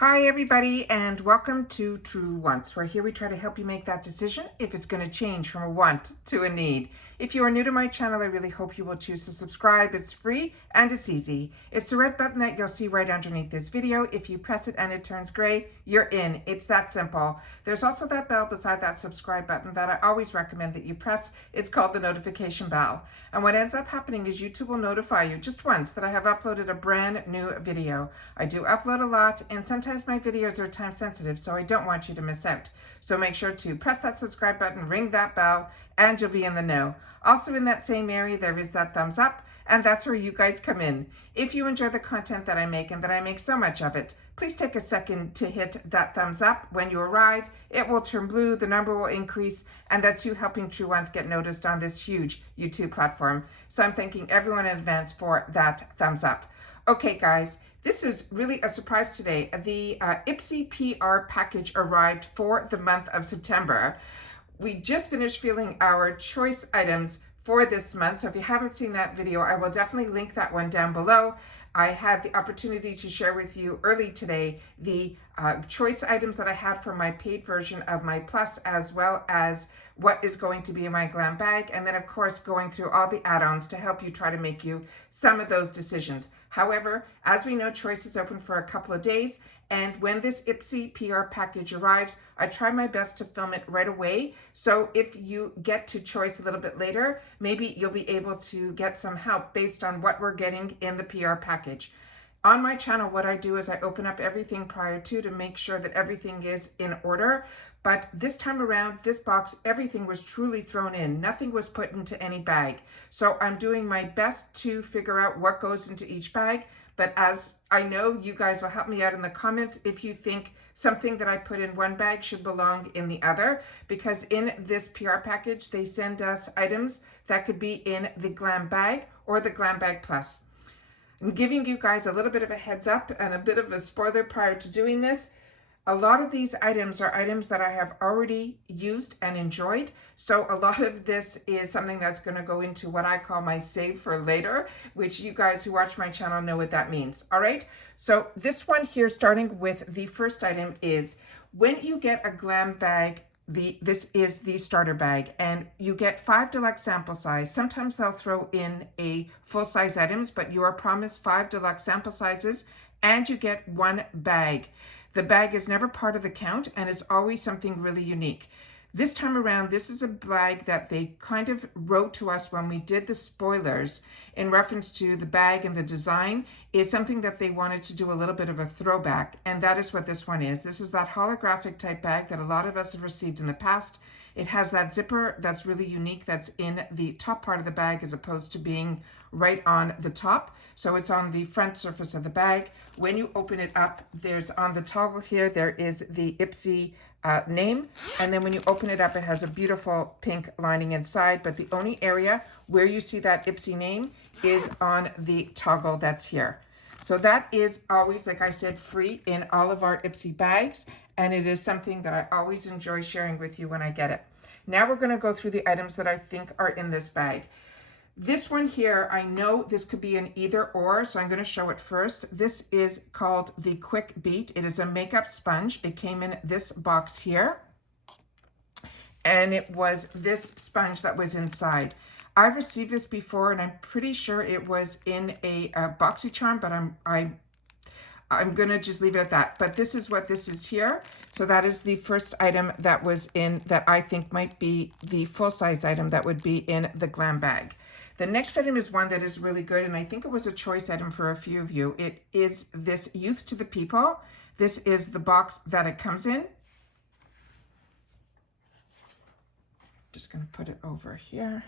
Hi everybody, and welcome to True Wants, where here we try to help you make that decision if it's going to change from a want to a need. If you are new to my channel, I really hope you will choose to subscribe. It's free and it's easy. It's the red button that you'll see right underneath this video. If you press it and it turns gray, you're in. It's that simple. There's also that bell beside that subscribe button that I always recommend that you press. It's called the notification bell. And what ends up happening is YouTube will notify you just once that I have uploaded a brand new video. I do upload a lot, and sometimes my videos are time sensitive, so I don't want you to miss out. So make sure to press that subscribe button, ring that bell, and you'll be in the know. Also in that same area, there is that thumbs up, and that's where you guys come in. If you enjoy the content that I make, and that I make so much of it, please take a second to hit that thumbs up. When you arrive, it will turn blue, the number will increase, and that's you helping True Ones get noticed on this huge YouTube platform. So I'm thanking everyone in advance for that thumbs up. Okay, guys, this is really a surprise today. The Ipsy PR package arrived for the month of September. We just finished filling our choice items for this month. So if you haven't seen that video, I will definitely link that one down below. I had the opportunity to share with you early today the choice items that I had for my paid version of my Plus, as well as what is going to be in my Glam bag. And then of course, going through all the add-ons to help you try to make you some of those decisions. However, as we know, choice is open for a couple of days. And when this Ipsy PR package arrives, I try my best to film it right away. So if you get to choice a little bit later, maybe you'll be able to get some help based on what we're getting in the PR package. On my channel, what I do is I open up everything prior to make sure that everything is in order. But this time around, this box, everything was truly thrown in. Nothing was put into any bag. So I'm doing my best to figure out what goes into each bag. But as I know, you guys will help me out in the comments if you think something that I put in one bag should belong in the other, because in this PR package, they send us items that could be in the Glam Bag or the Glam Bag Plus. I'm giving you guys a little bit of a heads up and a bit of a spoiler prior to doing this. A lot of these items are items that I have already used and enjoyed. So a lot of this is something that's going to go into what I call my save for later, which you guys who watch my channel know what that means. All right. So this one here, starting with the first item, is when you get a Glam bag, this is the starter bag, and you get 5 deluxe sample size. Sometimes they'll throw in a full size items, but you are promised 5 deluxe sample sizes, and you get 1 bag. The bag is never part of the count, and it's always something really unique. This time around, this is a bag that they kind of wrote to us when we did the spoilers in reference to the bag, and the design is something that they wanted to do a little bit of a throwback, and that is what this one is. This is that holographic type bag that a lot of us have received in the past. It has that zipper that's really unique that's in the top part of the bag as opposed to being right on the top. So it's on the front surface of the bag. When you open it up, there's on the toggle here, there is the Ipsy name. And then when you open it up, it has a beautiful pink lining inside. But the only area where you see that Ipsy name is on the toggle that's here. So that is always, like I said, free in all of our Ipsy bags. And it is something that I always enjoy sharing with you when I get it. Now we're going to go through the items that I think are in this bag. This one here, I know this could be an either or, so I'm going to show it first. This is called the Quick Beat. It is a makeup sponge. It came in this box here, and it was this sponge that was inside. I've received this before, and I'm pretty sure it was in a BoxyCharm, but I'm going to just leave it at that. But this is what this is here. So that is the first item that was in, that I think might be the full-size item that would be in the Glam bag. The next item is one that is really good, and I think it was a choice item for a few of you. It is this Youth to the People. This is the box that it comes in. Just going to put it over here.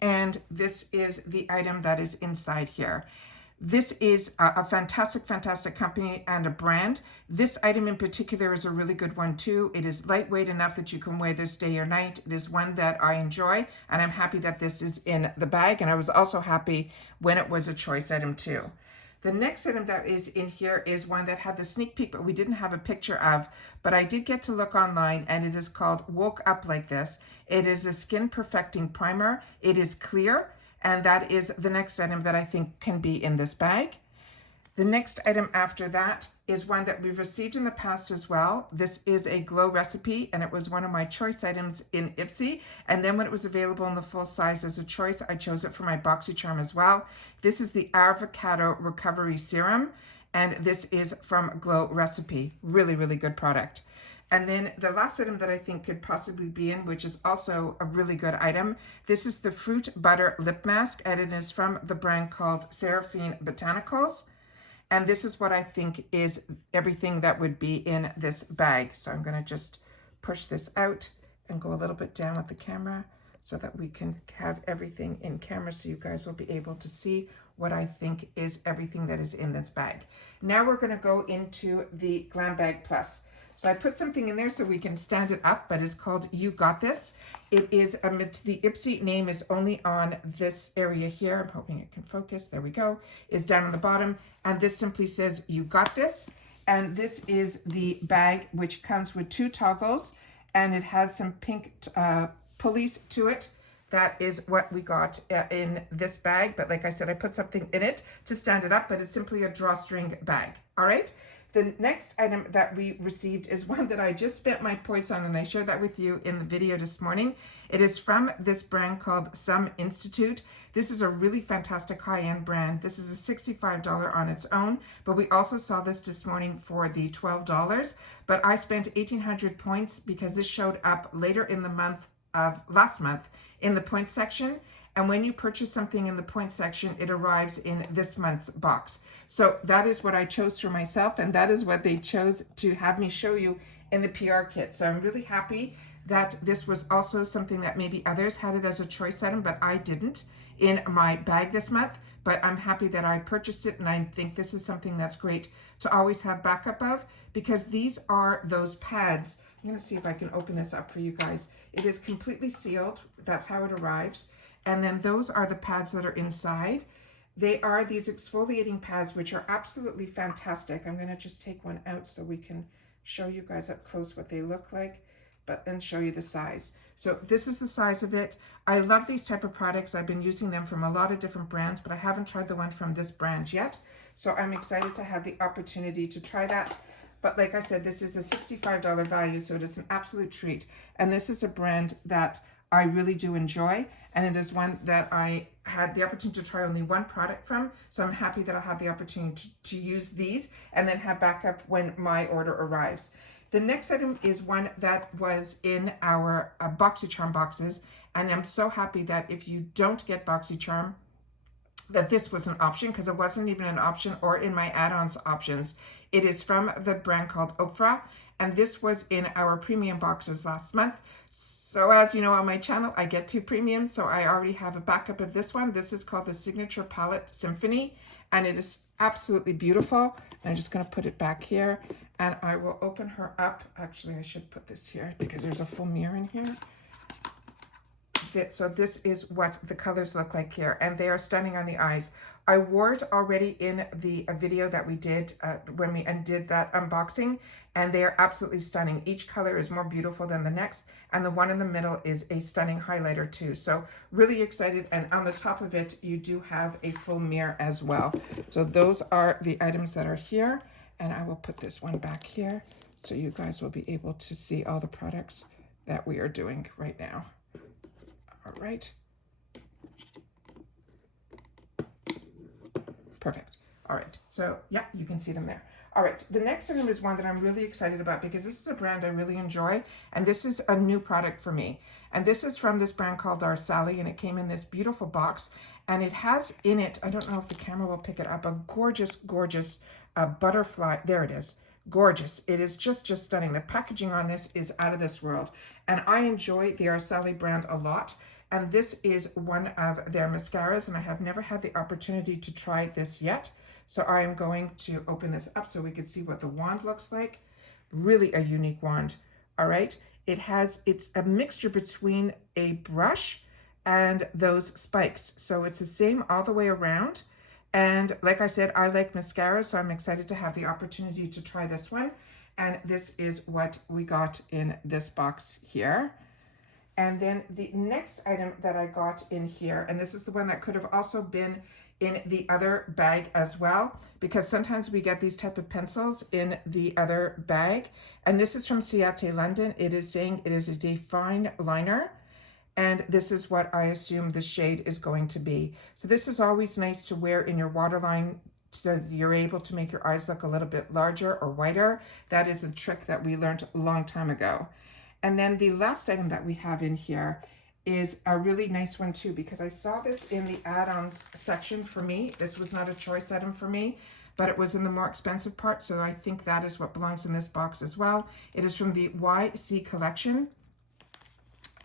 And this is the item that is inside here. This is a fantastic, fantastic company and a brand. This item in particular is a really good one too. It is lightweight enough that you can wear this day or night. It is one that I enjoy, and I'm happy that this is in the bag. And I was also happy when it was a choice item too. The next item that is in here is one that had the sneak peek, but we didn't have a picture of, but I did get to look online, and it is called Woke Up Like This. It is a skin perfecting primer. It is clear. And that is the next item that I think can be in this bag. The next item after that is one that we've received in the past as well. This is a glow recipe, and it was one of my choice items in Ipsy. And then when it was available in the full size as a choice, I chose it for my BoxyCharm as well. This is the Avocado Recovery Serum, and this is from Glow Recipe. Really, really good product. And then the last item that I think could possibly be in, which is also a really good item, this is the Fruit Butter Lip Mask, and it is from the brand called Seraphine Botanicals. And this is what I think is everything that would be in this bag. So I'm going to just push this out and go a little bit down with the camera so that we can have everything in camera so you guys will be able to see what I think is everything that is in this bag. Now we're going to go into the Glam Bag Plus. So I put something in there so we can stand it up, but it's called You Got This. It is, the Ipsy name is only on this area here. I'm hoping it can focus. There we go. Is down on the bottom. And this simply says, You Got This. And this is the bag, which comes with 2 toggles. And it has some pink pulleys to it. That is what we got in this bag. But like I said, I put something in it to stand it up, but it's simply a drawstring bag. All right. The next item that we received is one that I just spent my points on, and I shared that with you in the video this morning. It is from this brand called Some Institute. This is a really fantastic high-end brand. This is a $65 on its own, but we also saw this morning for the $12. But I spent 1,800 points because this showed up later in the month of last month in the points section. And when you purchase something in the points section, it arrives in this month's box. So that is what I chose for myself, and that is what they chose to have me show you in the PR kit. So I'm really happy that this was also something that maybe others had it as a choice item, but I didn't in my bag this month. But I'm happy that I purchased it, and I think this is something that's great to always have backup of, because these are those pads. I'm going to see if I can open this up for you guys. It is completely sealed. That's how it arrives. And then those are the pads that are inside. They are these exfoliating pads, which are absolutely fantastic. I'm going to just take one out so we can show you guys up close what they look like, but then show you the size. So this is the size of it. I love these type of products. I've been using them from a lot of different brands, but I haven't tried the one from this brand yet. So I'm excited to have the opportunity to try that. But like I said, this is a $65 value, so it is an absolute treat. And this is a brand that I really do enjoy, and it is one that I had the opportunity to try only one product from, so I'm happy that I'll have the opportunity to use these and then have backup when my order arrives. The next item is one that was in our BoxyCharm boxes, and I'm so happy that if you don't get BoxyCharm, that this was an option, because it wasn't even an option or in my add-ons options. It is from the brand called ULTA, and this was in our premium boxes last month. So as you know, on my channel, I get 2 premiums, so I already have a backup of this one. This is called the Signature Palette Symphony, and it is absolutely beautiful. I'm just going to put it back here, and I will open her up. Actually, I should put this here because there's a full mirror in here. So this is what the colors look like here, and they are stunning on the eyes. I wore it already in the video that we did when we did that unboxing, and they are absolutely stunning. Each color is more beautiful than the next, and the one in the middle is a stunning highlighter too. So really excited, and on the top of it, you do have a full mirror as well. So those are the items that are here, and I will put this one back here so you guys will be able to see all the products that we are doing right now. All right. Perfect. All right. So yeah, you can see them there. All right. The next item is one that I'm really excited about because this is a brand I really enjoy, and this is a new product for me. And this is from this brand called Our Sally, and it came in this beautiful box, and it has in it, I don't know if the camera will pick it up, a gorgeous, gorgeous butterfly. There it is. Gorgeous. It is just stunning. The packaging on this is out of this world, and I enjoy the Our Sally brand a lot. And this is one of their mascaras, and I have never had the opportunity to try this yet. So I am going to open this up so we can see what the wand looks like. Really a unique wand. All right. It's a mixture between a brush and those spikes. So it's the same all the way around. And like I said, I like mascara, so I'm excited to have the opportunity to try this one. And this is what we got in this box here. And then the next item that I got in here, and this is the one that could have also been in the other bag as well, because sometimes we get these type of pencils in the other bag. And this is from Ciate London. It is saying it is a define liner. And this is what I assume the shade is going to be. So this is always nice to wear in your waterline so that you're able to make your eyes look a little bit larger or whiter. That is a trick that we learned a long time ago. And then the last item that we have in here is a really nice one too, because I saw this in the add-ons section for me. This was not a choice item for me, but it was in the more expensive part. So I think that is what belongs in this box as well. It is from the YC collection.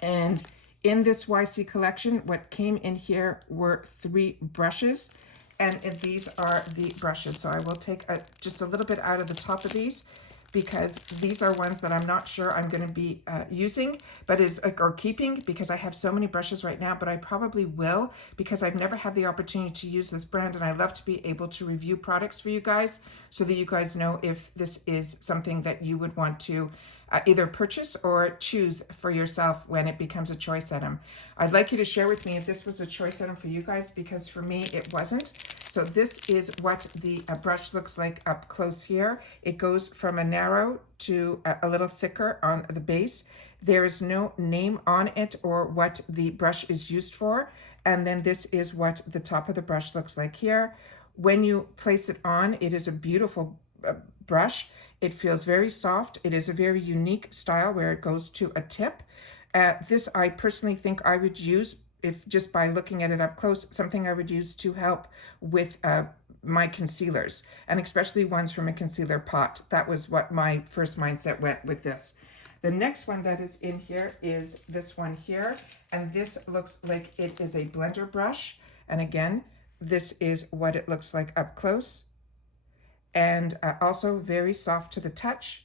And in this YC collection, what came in here were 3 brushes. And these are the brushes. So I will take just a little bit out of the top of these, because these are ones that I'm not sure I'm going to be using, but or keeping, because I have so many brushes right now, but I probably will, because I've never had the opportunity to use this brand, and I love to be able to review products for you guys so that you guys know if this is something that you would want to either purchase or choose for yourself when it becomes a choice item. I'd like you to share with me if this was a choice item for you guys, because for me it wasn't. So this is what the brush looks like up close here. It goes from a narrow to a little thicker on the base. There is no name on it or what the brush is used for. And then this is what the top of the brush looks like here. When you place it on, it is a beautiful brush. It feels very soft. It is a very unique style where it goes to a tip. This I personally think I would use, if just by looking at it up close, something I would use to help with my concealers, and especially ones from a concealer pot. That was what my first mindset went with this. The next one that is in here is this one here, and this looks like it is a blender brush. And again, this is what it looks like up close, and also very soft to the touch.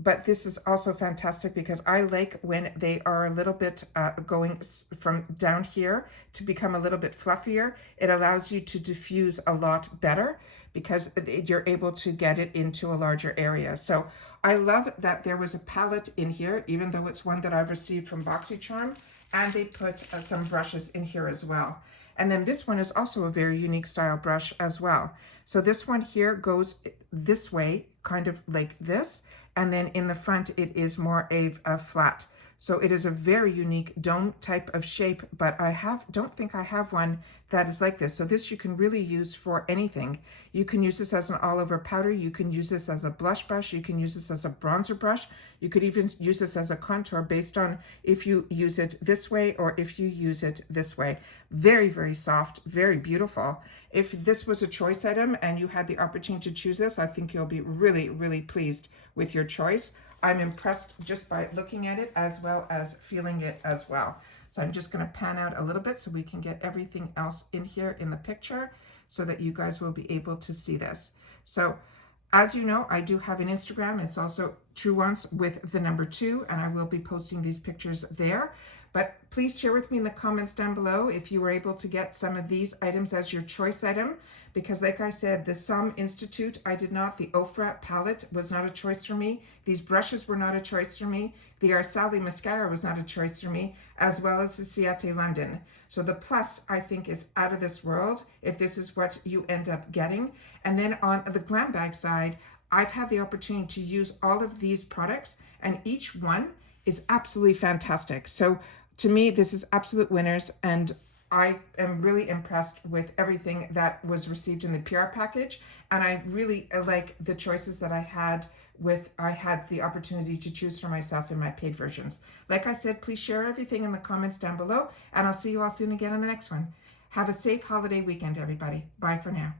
But this is also fantastic because I like when they are a little bit going from down here to become a little bit fluffier. It allows you to diffuse a lot better because you're able to get it into a larger area. So I love that there was a palette in here, even though it's one that I've received from BoxyCharm, and they put some brushes in here as well. And then this one is also a very unique style brush as well. So this one here goes this way, kind of like this. And then in the front, it is more a flat. So it is a very unique dome type of shape, but I don't think I have one that is like this. So this you can really use for anything. You can use this as an all over powder. You can use this as a blush brush. You can use this as a bronzer brush. You could even use this as a contour based on if you use it this way or if you use it this way. Very, very soft, very beautiful. If this was a choice item and you had the opportunity to choose this, I think you'll be really, really pleased with your choice. I'm impressed just by looking at it as well as feeling it as well. So I'm just going to pan out a little bit so we can get everything else in here in the picture so that you guys will be able to see this. So as you know, I do have an Instagram. It's also True Once with the number 2, and I will be posting these pictures there. But please share with me in the comments down below if you were able to get some of these items as your choice item, because like I said, the Somme Institute, I did not. The Ofra palette was not a choice for me. These brushes were not a choice for me. The Arsali mascara was not a choice for me, as well as the Ciate London. So the Plus, I think, is out of this world if this is what you end up getting. And then on the Glam Bag side, I've had the opportunity to use all of these products, and each one is absolutely fantastic. So to me, this is absolute winners, and I am really impressed with everything that was received in the PR package, and I really like the choices that I had the opportunity to choose for myself in my paid versions. Like I said, please share everything in the comments down below, and I'll see you all soon again in the next one. Have a safe holiday weekend, everybody. Bye for now.